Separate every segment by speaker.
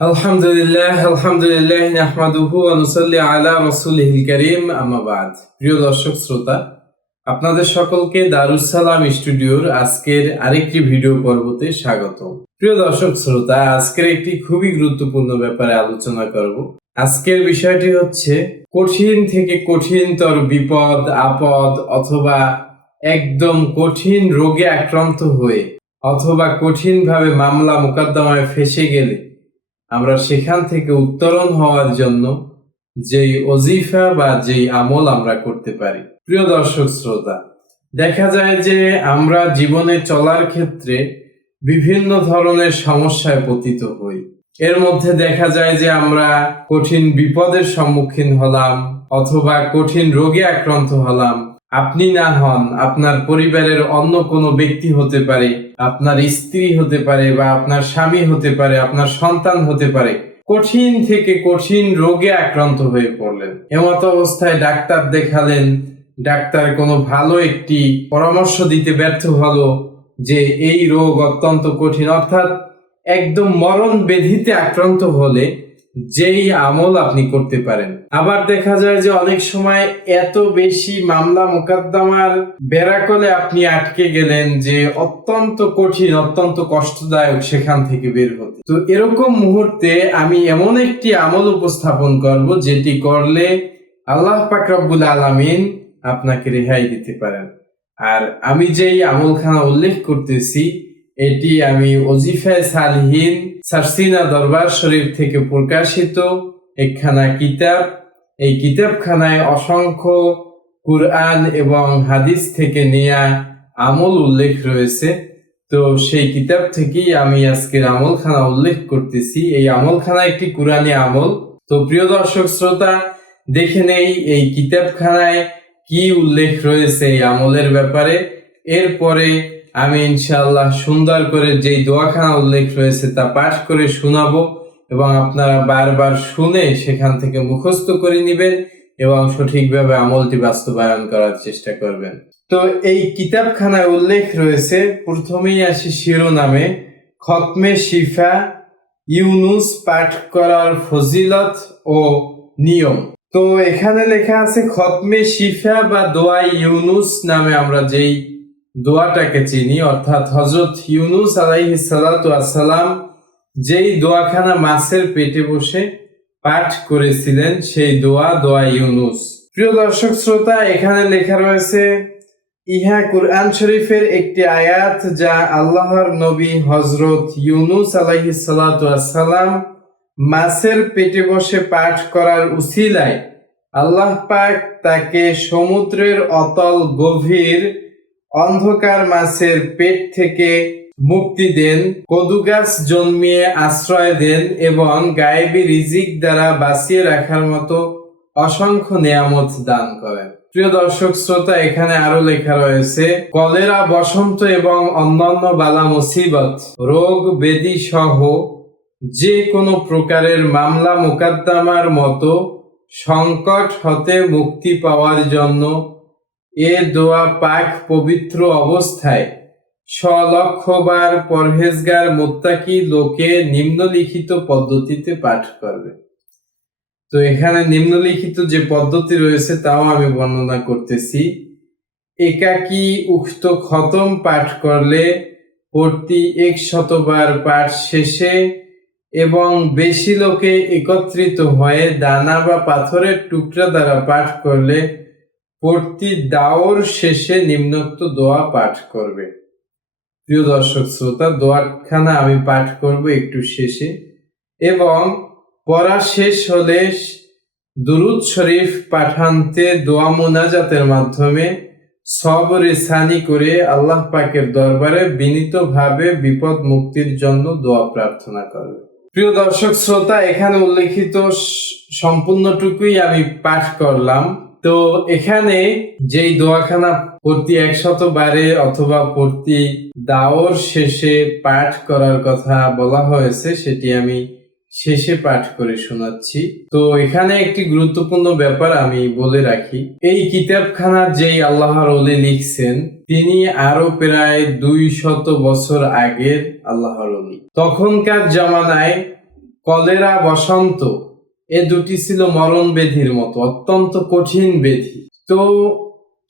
Speaker 1: আলহামদুলিল্লাহ আলহামদুলিল্লাহ নাহমাদুহু ওয়া নুসাল্লি আলা রাসূলিহিল কারীম, আম্মা বাদ। প্রিয় দর্শক শ্রোতা, আপনাদের সকলকে দারুস সালাম স্টুডিওর আজকের আরেকটি ভিডিও পর্বতে স্বাগত প্রিয় দর্শক শ্রোতা, আজকের একটি খুবই গুরুত্বপূর্ণ ব্যাপারে আলোচনা করব। আজকের বিষয়টি হচ্ছে কঠিন থেকে কঠিনতর বিপদ, আপদ অথবা একদম কঠিন রোগে আক্রান্ত হয়ে অথবা কঠিনভাবে মামলা মোকদ্দমায় ফেসে গেলে আমরা সেখান থেকে উত্তরণ হওয়ার জন্য যেই অজিফা বা যেই আমল আমরা করতে পারি। প্রিয় দর্শক শ্রোতা, দেখা যায় যে আমরা জীবনে চলার ক্ষেত্রে বিভিন্ন ধরনের সমস্যায় পতিত হই। এর মধ্যে দেখা যায় যে আমরা কঠিন বিপদের সম্মুখীন হলাম অথবা কঠিন রোগে আক্রান্ত হলাম। আপনি না হন, আপনার পরিবারের অন্য কোনো ব্যক্তি হতে পারে আপনার স্ত্রী হতে পারে বা আপনার স্বামী হতে পারে, আপনার সন্তান হতে পারে, কঠিন থেকে কঠিন রোগে আক্রান্ত হয়ে পড়লেন। এমত অবস্থায় ডাক্তার দেখালেন, ডাক্তার কোনো ভালো একটি পরামর্শ দিতে ব্যর্থ হলো যে এই রোগ অত্যন্ত কঠিন। অর্থাৎ একদম মরণ বেধিতে আক্রান্ত হলে যেই আমল আপনি করতে পারেন। আবার দেখা যায় যে অনেক সময় এত বেশি মামলা মোকদ্দমার বেড়াকলে আপনি আটকে গেলেন যে অত্যন্ত কঠিন, অত্যন্ত কষ্টদায়ক সেখান থেকে বের হতে। তো এরকম মুহূর্তে আমি এমন একটি আমল উপস্থাপন করব যেটি করলে আল্লাহ পাক রব্বুল আলামিন আপনাকে রেহাই দিতে পারেন। আর আমি যেই আমলখানা উল্লেখ করতেছি এটি আমি ওজিফায় সালহীন সারসিনা দরবার শরীফ থেকে প্রকাশিত একখানা কিতাব। এই কিতাবখানায় অসংখ্য কুরআন এবং হাদিস থেকে নেয়া আমল উল্লেখ রয়েছে। তো সেই কিতাব থেকেই আমি আজকের আমলখানা উল্লেখ করতেছি। এই আমলখানা একটি কুরআনি আমল। তো প্রিয় দর্শক শ্রোতা, দেখে নেই এই কিতাবখানায় কি উল্লেখ রয়েছে এই আমলের ব্যাপারে। এরপরে আমি ইনশাআল্লাহ সুন্দর করে যেই দোয়াখানা উল্লেখ রয়েছে তা পাঠ করে শোনাবো এবং আপনারা বারবার শুনে সেখান থেকে মুখস্থ করে নেবেন এবং সঠিকভাবে আমলটি বাস্তবায়ন করার চেষ্টা করবেন। তো এই কিতাবখানায় উল্লেখ রয়েছে, প্রথমেই আসি শিরোনামে, খতমে শিফা, ইউনুস পাঠ করার ফজিলত ও নিয়ম। তো এখানে লেখা আছে, খতমে শিফা বা দোয়া ইউনুস নামে আমরা যেই দোয়াটাকে চিনি, অর্থাৎ হজরত ইউনুস আলাইহি সালাতু সালাম যেই দোয়াখানা মাছের পেটে বসে পাঠ করেছিলেন, সেই দোয়া দোয়া ইউনুস। প্রিয় দর্শক, শ্রোতা, এখানে লেখা রয়েছে, ইহা কুরআন শরীফের একটি আয়াত যা আল্লাহর নবী হজরত ইউনুস আলাইহি সালাতু সালাম মাছের পেটে বসে পাঠ করার উসিলায় আল্লাহ পাক তাকে সমুদ্রের অতল গভীর অন্ধকার মাছের পেট থেকে মুক্তি দেন, কদু গাছ জন্মিয়ে আশ্রয় দেন এবং গায়েবী রিজিক দ্বারা বাঁচিয়ে রাখার মতো অসংখ্য নিয়ামত দান করেন। প্রিয় দর্শক, শ্রোতা, এখানে আরও লেখা রয়েছে, কলেরা বসন্ত এবং অন্যান্য বালা মুসিবত, রোগ বেদি সহ যে কোনো প্রকারের মামলা মোকদ্দমার মতো সংকট হতে মুক্তি পাওয়ার জন্য এ দোয়া পাক পবিত্র অবস্থায়। স্বলক্ষবার পরহেজগার মোত্তাকি লোকে নিম্নলিখিত পদ্ধতিতে পাঠ করবে। তো এখানে নিম্নলিখিত যে পদ্ধতি রয়েছে তাও আমি বর্ণনা করতেছি। একাকী উক্ত খতম পাঠ করলে প্রতি এক শতবার পাঠ শেষে এবং বেশি লোকে একত্রিত হয়ে দানা বা পাথরের টুকরা দ্বারা পাঠ করলে প্রতি দাওর শেষে নিম্নোক্ত দোয়া পাঠ করবে। প্রিয় দর্শক শ্রোতা, দোয়াখানা আমি পাঠ করব একটু শেষে। এবং পড়া শেষ হলে দুরুদ শরীফ পাঠান্তে দোয়া মোনাজাতের মাধ্যমে সব রেসানি করে আল্লাহ পাকের দরবারে বিনীতভাবে বিপদ মুক্তির জন্য দোয়া প্রার্থনা করবে। প্রিয় দর্শক শ্রোতা, এখানে উল্লেখিত সম্পূর্ণটুকুই আমি পাঠ করলাম। তো এখানে যেই দোয়াখানা প্রতি একশত বারে অথবা প্রতি দাওর শেষে পাঠ করার কথা বলা হয়েছে, সেটি আমি শেষে পাঠ করে শোনাচ্ছি। তো এখানে একটি গুরুত্বপূর্ণ ব্যাপার আমি বলে রাখি। এই কিতাবখানা যেই আল্লাহর ওলি লিখছেন, তিনি আরও প্রায় দুই শত বছর আগের আল্লাহর ওলি। তখনকার জামানায় কলেরা বসন্ত এ দুটি ছিল মরণ বেধির মতো, অত্যন্ত কঠিন বেধি। তো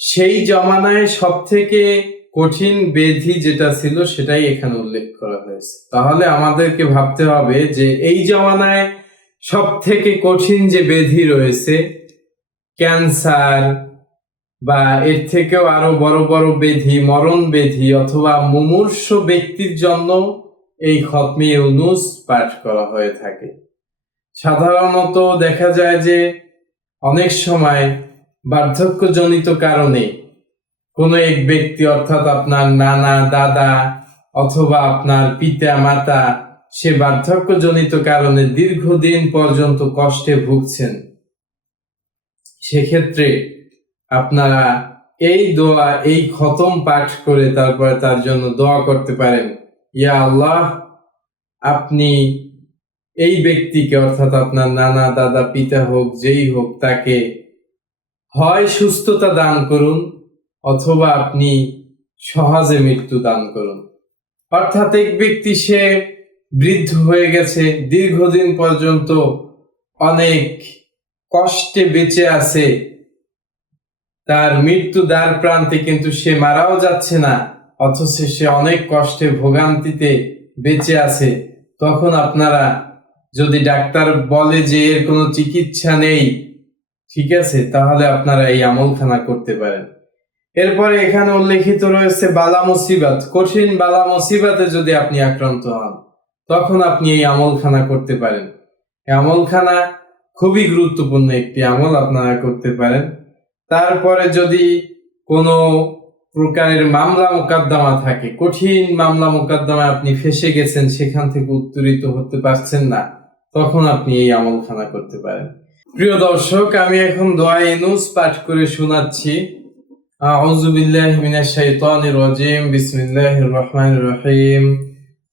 Speaker 1: সেই জমানায় সব থেকে কঠিন বেধি যেটা ছিল সেটাই এখানে উল্লেখ করা হয়েছে। তাহলে আমাদেরকে ভাবতে হবে যে এই জমানায় সব থেকে কঠিন যে বেধি রয়েছে, ক্যান্সার বা এর থেকেও আরও বড় বড় বেধি, মরণ বেধি অথবা মুমূর্ষ ব্যক্তির জন্য এই খতমি ইউনুস পাঠ করা হয়ে থাকে। সাধারণত দেখা যায় যে অনেক সময় বার্ধক্যজনিত কারণে কোনো এক ব্যক্তি অর্থাৎ আপনার নানা, দাদা অথবা আপনার পিতা, মাতা সে বার্ধক্যজনিত কারণে দীর্ঘদিন পর্যন্ত কষ্টে ভুগছেন। সেক্ষেত্রে আপনারা এই দোয়া, এই খতম পাঠ করে তারপরে তার জন্য দোয়া করতে পারেন, ইয়া আল্লাহ, আপনি এই ব্যক্তিকে, অর্থাৎ আপনার নানা, দাদা, পিতা হোক, যেই হোক, তাকে হয় সুস্থতা দান করুন, অথবা আপনি সহজে মৃত্যু দান করুন। অর্থাৎ এক ব্যক্তি, সে বৃদ্ধ হয়ে গেছে, দীর্ঘদিন পর্যন্ত অনেক কষ্টে বেঁচে আছে, তার মৃত্যু দ্বার প্রান্তে কিন্তু সে মারাও যাচ্ছে না, অথচ সে অনেক কষ্টে ভোগান্তিতে বেঁচে আছে, তখন আপনারা যদি ডাক্তার বলে যে এর কোনো চিকিৎসা নেই, ঠিক আছে, তাহলে আপনারা এই আমলখানা করতে পারেন। এরপরে এখানে উল্লেখিত রয়েছে বালা মুসিবাত। কঠিন বালা মুসিবাতে যদি আপনি আক্রান্ত হন, তখন আপনি এই আমলখানা করতে পারেন। আমলখানা খুবই গুরুত্বপূর্ণ একটি আমল আপনারা করতে পারেন। তারপরে যদি কোনো প্রকারের মামলা মোকদ্দমা থাকে, কঠিন মামলা মোকদ্দমা আপনি ফেসে গেছেন, সেখান থেকে উত্তরিত হতে পারছেন না তখন আপনি এই আমলখানা করতে পারেন প্রিয় দর্শক আমি এখন দোয়া ইনুস পাঠ করে শোনাচ্ছি أعوذ بالله من الشيطان الرجيم بسم الله الرحمن الرحيم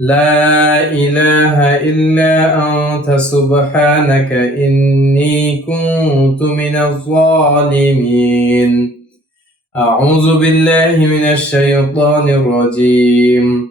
Speaker 1: لا إله إلا أنت سبحانك إني كنت من الظالمين أعوذ بالله من الشيطان الرجيم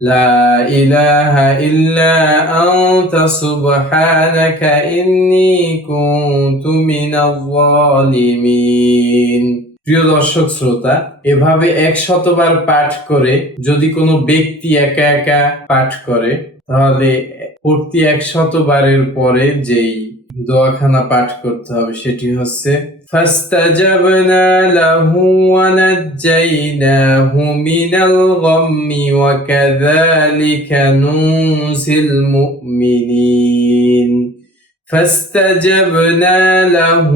Speaker 1: لا إله إلا أنت سبحانك إني كنت من الظالمين প্রিয় দর্শক শ্রোতা এভাবে এক শতবার পাঠ করে যদি কোনো ব্যক্তি একা একা পাঠ করে তাহলে প্রতি এক শতবারের পরে যেই দোয়াখানা পাঠ করতে হবে সেটি হচ্ছে فاستجبنا له ونجيناه من الغم وكذلك ننسي المؤمنين. فاستجبنا له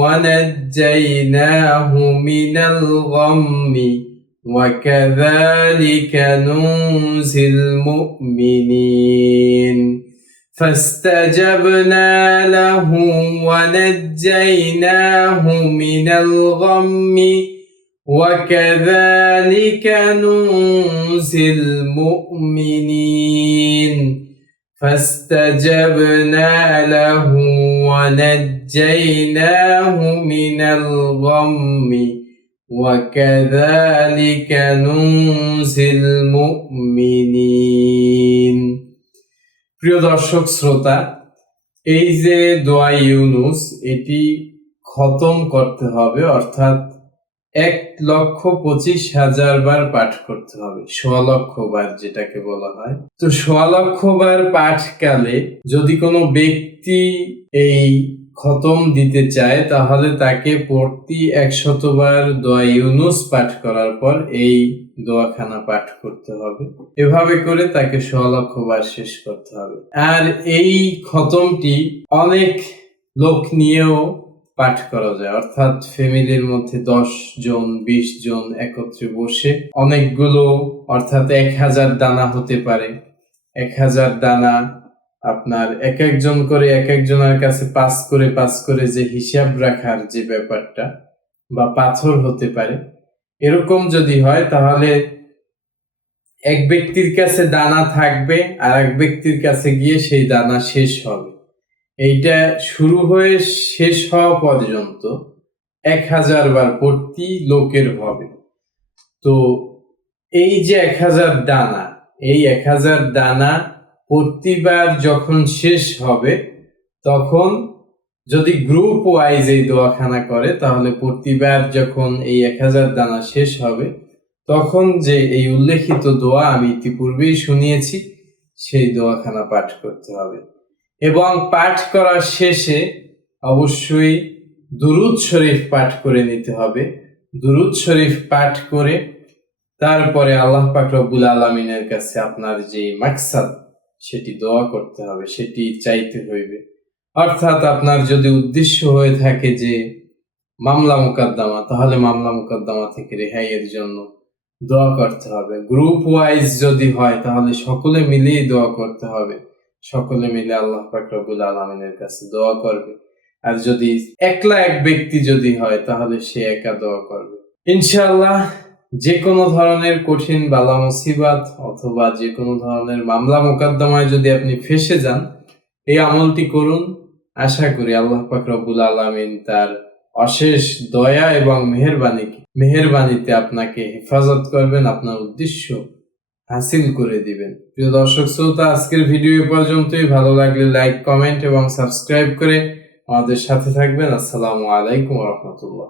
Speaker 1: ونجيناه من الغم وكذلك ننسي المؤمنين. فاستجبنا له ونجيناه من الغم وكذلك ننسي المؤمنين. فاستجبنا له ونجيناه من الغم وكذلك ننسي المؤمنين. প্রিয় দর্শক, শ্রোতা, এই যে দোয়া ইউনুস, এটি খতম করতে হবে, অর্থাৎ এক লক্ষ পঁচিশ হাজার বার পাঠ করতে হবে, সোয়া লক্ষ বার যেটাকে বলা হয়। তো সোয়া লক্ষ বার পাঠকালে যদি কোনো ব্যক্তি এই খতম দিতে চায়, তাহলে তাকে প্রতি একশতবার দোয়া ইউনুস পাঠ করার পর এই দোয়াখানা পাঠ করতে হবে। এভাবে করে তাকে বার শেষ করতে হবে। আর এই খতমটি অনেক লোক নিয়েও পাঠ করা যায়। অর্থাৎ ফ্যামিলির মধ্যে দশ জন, বিশ জন একত্রে বসে অনেকগুলো, অর্থাৎ এক হাজার দানা হতে পারে। এক হাজার দানা আপনার এক একজন করে এক একজনের কাছে পাস করে পাস করে যে হিসাব রাখার যে ব্যাপারটা বা পাথর হতে পারে, এরকম যদি হয় তাহলে এক ব্যক্তির কাছে দানা থাকবে আর এক ব্যক্তির কাছে গিয়ে সেই দানা শেষ হবে। এইটা শুরু হয়ে শেষ হওয়া পর্যন্ত এক হাজার বার প্রতি লোকের হবে। তো এই যে এক হাজার দানা, এই এক হাজার দানা প্রতিবার যখন শেষ হবে, তখন যদি গ্রুপ ওয়াইজ এই দোয়াখানা করে, তাহলে প্রতিবার যখন এই এক হাজার দানা শেষ হবে, তখন যে এই উল্লেখিত দোয়া আমি ইতিপূর্বেই শুনিয়েছি, সেই দোয়াখানা পাঠ করতে হবে। এবং পাঠ করার শেষে অবশ্যই দুরুদ শরীফ পাঠ করে নিতে হবে। দুরুদ শরীফ পাঠ করে তারপরে আল্লাহ পাক রব্বুল আলমিনের কাছে আপনার যে মাকসাদ সেটি দোয়া করতে হবে, সেটি চাইতে হইবে। অর্থাৎ আপনার যদি উদ্দেশ্য হয়ে থাকে যে মামলা মোকদ্দমা, তাহলে মামলা মোকদ্দমা থেকে রেহাইয়ের জন্য দোয়া করতে হবে। গ্রুপ ওয়াইজ যদি হয়, তাহলে সকলে মিলেই দোয়া করতে হবে। সকলে মিলে আল্লাহ পাক রব্বুল আলমিনের কাছে দোয়া করবে। আর যদি একলা এক ব্যক্তি যদি হয়, তাহলে সে একা দোয়া করবে। ইনশাআল্লাহ যে কোনো ধরনের কঠিন বালা মুসিবাত অথবা যে কোনো ধরনের মামলা মোকদ্দমায় যদি আপনি ফেসে যান, এই আমলটি করুন। আশা করি আল্লাহ পাক রব্বুল আলমিন তার অশেষ দয়া এবং মেহেরবানি মেহেরবানিতে আপনাকে হেফাজত করবেন, আপনার উদ্দেশ্য হাসিল করে দিবেন। প্রিয় দর্শক, শ্রোতা, আজকের ভিডিও পর্যন্তই। ভালো লাগলে লাইক, কমেন্ট এবং সাবস্ক্রাইব করে আমাদের সাথে থাকবেন। আসসালামু আলাইকুম রহমতুল্লাহ।